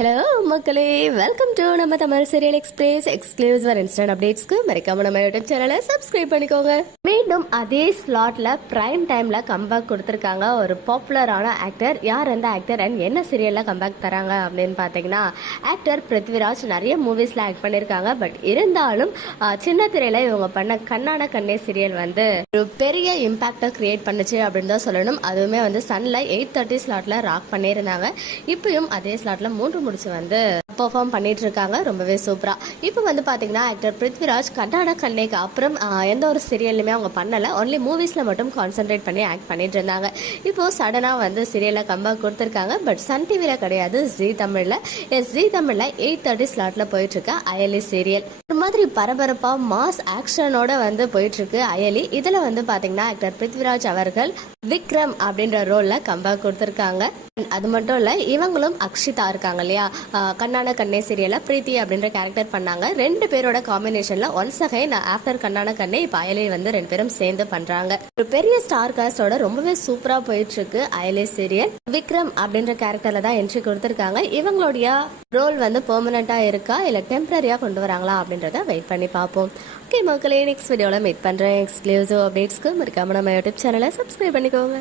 Hello மக்களே. Welcome to நம்ம Tamil serial express exclusive instant அப்டேட்ஸ்க்கு மறக்காம நம்ம யூடியூப் சேனலை சப்ஸ்கிரைப் பண்ணிக்கோங்க. மீண்டும் அதே ஸ்லாட்ல பிரைம் டைம்ல கம்பேக் கொடுத்துருக்காங்க ஒரு பாப்புலரான ஆக்டர் யார் அந்த ஆக்டர் அண்ட் என்ன சீரியல்ல கம்பேக் தராங்க அப்படின்னு பார்த்தீங்கன்னா ஆக்டர் பிருத்விராஜ். நிறைய மூவிஸ்ல ஆக்ட் பண்ணியிருக்காங்க பட் இருந்தாலும் சின்ன திரையில இவங்க பண்ண கண்ணான கண்ணே சீரியல் வந்து ஒரு பெரிய இம்பாக்டை கிரியேட் பண்ணுச்சு அப்படின்னு தான் சொல்லணும். அதுவுமே வந்து சன்ல எயிட் தேர்ட்டி ஸ்லாட்ல ராக் பண்ணியிருந்தாங்க. இப்பயும் அதே ஸ்லாட்ல மூன்று முடிச்சு வந்து பெர்ஃபார்ம் பண்ணிட்டு இருக்காங்க ரொம்பவே சூப்பரா இப்போ வந்து பாத்தீங்கன்னா ஆக்டர் பிருத்விராஜ் கண்ணாட கண்ணைக்கு அப்புறம் எந்த ஒரு சீரியல்லையுமே அவங்க பண்ணல. ஒன்லி மூவிஸ்ல மட்டும் கான்சென்ட்ரேட் பண்ணி ஆக்ட் பண்ணிட்டு இருந்தாங்க. இப்போ சடனா வந்து சீரியல்ல கம்பேக் கொடுத்துருக்காங்க. பட் சன் டிவில கிடையாது ஜி தமிழ்ல. எஸ் ஜி தமிழ்ல எயிட் தேர்ட்டி ஸ்லாட்ல போயிட்டு இருக்க அயலி சீரியல் ஒரு மாதிரி பரபரப்பா மாஸ் ஆக்ஷனோட வந்து போயிட்டு இருக்கு அயலி இதுல வந்து பாத்தீங்கன்னா ஆக்டர் பிருத்விராஜ் அவர்கள் விக்ரம் அப்படின்ற ரோல்ல கம்பேக் கொடுத்துருக்காங்க. அது மட்டும் இல்ல இவங்களும் அக்ஷிதா இருக்காங்க இல்லையா? கண்ணான கண்ணே சீரியல்ல பிரீத்தி அப்படின்ற கேரக்டர் பண்ணாங்க. ரெண்டு பேரோட காம்பினேஷன்ல ஒன்ஸ் அகைன் ஆஃப்டர் கண்ணான கண்ணே இப்ப அயலே வந்து ரெண்டு பேரும் சேர்ந்து பண்றாங்க. ஒரு பெரிய ஸ்டார் காஸ்டோட ரொம்பவே சூப்பரா போயிட்டு இருக்கு அயலே சீரியல் விக்ரம் அப்படின்ற கேரக்டர்ல தான் என்ட்ரி கொடுத்திருக்காங்க. இவங்களுடைய ரோல் வந்து பெர்மனண்டா இருக்கா? இல்ல டெம்பரரியா கொண்டு வராங்களா? அப்படின்றத வெயிட் பண்ணி பார்ப்போம். ஓகே மக்களே நெக்ஸ்ட் வீடியோல மீட் பண்றேன். எக்ஸ்க்ளூசிவ் அப்டேட்ஸ்க்கு மறக்காம நம்ம யூடியூப் சேனலை சப்ஸ்கிரைப் பண்ணிக்கோங்க.